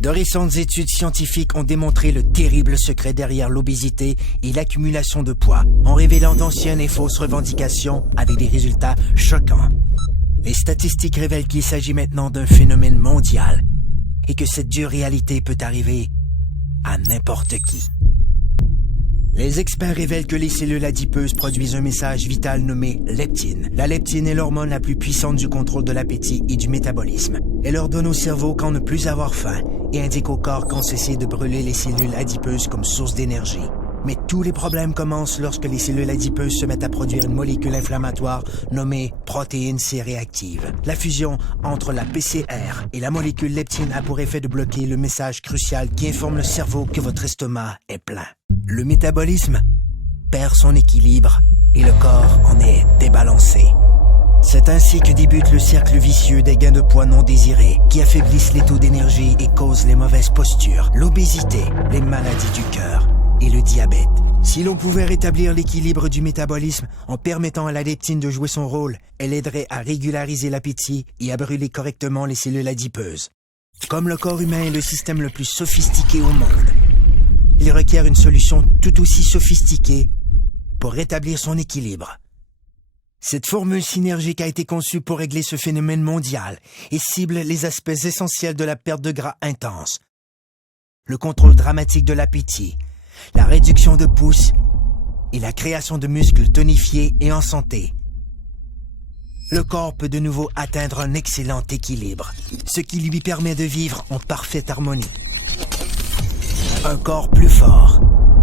De récentes études scientifiques ont démontré le terrible secret derrière l'obésité et l'accumulation de poids, en révélant d'anciennes et fausses revendications avec des résultats choquants. Les statistiques révèlent qu'il s'agit maintenant d'un phénomène mondial et que cette dure réalité peut arriver à n'importe qui. Les experts révèlent que les cellules adipeuses produisent un message vital nommé leptine. La leptine est l'hormone la plus puissante du contrôle de l'appétit et du métabolisme. Elle ordonne au cerveau quand ne plus avoir faim et indique au corps quand cesser de brûler les cellules adipeuses comme source d'énergie. Mais tous les problèmes commencent lorsque les cellules adipeuses se mettent à produire une molécule inflammatoire nommée protéine C réactive. La fusion entre la PCR et la molécule leptine a pour effet de bloquer le message crucial qui informe le cerveau que votre estomac est plein. Le métabolisme perd son équilibre et le corps en est débalancé. C'est ainsi que débute le cercle vicieux des gains de poids non désirés qui affaiblissent les taux d'énergie et causent les mauvaises postures, l'obésité, les maladies du cœur et le diabète. Si l'on pouvait rétablir l'équilibre du métabolisme en permettant à la leptine de jouer son rôle, elle aiderait à régulariser l'appétit et à brûler correctement les cellules adipeuses. Comme le corps humain est le système le plus sophistiqué au monde, il requiert une solution tout aussi sophistiquée pour rétablir son équilibre. Cette formule synergique a été conçue pour régler ce phénomène mondial et cible les aspects essentiels de la perte de gras intense. Le contrôle dramatique de l'appétit, la réduction de pouces et la création de muscles tonifiés et en santé. Le corps peut de nouveau atteindre un excellent équilibre, ce qui lui permet de vivre en parfaite harmonie. Un corps plus fort,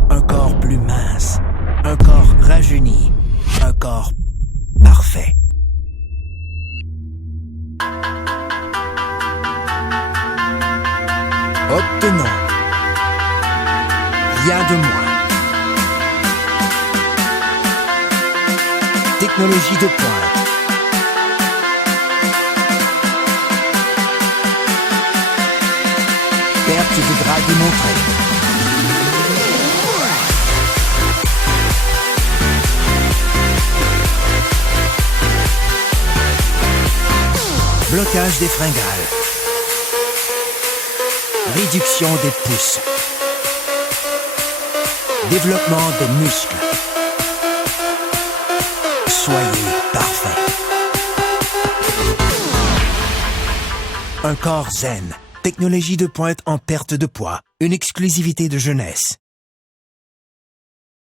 un corps plus mince, un corps rajeuni, un corps parfait. Obtenons rien de moins. Technologie de pointe. Perte de gras démontrée. Blocage des fringales. Réduction des pouces. Développement des muscles. Soyez parfait. Un corps zen. Technologie de pointe en perte de poids. Une exclusivité de jeunesse.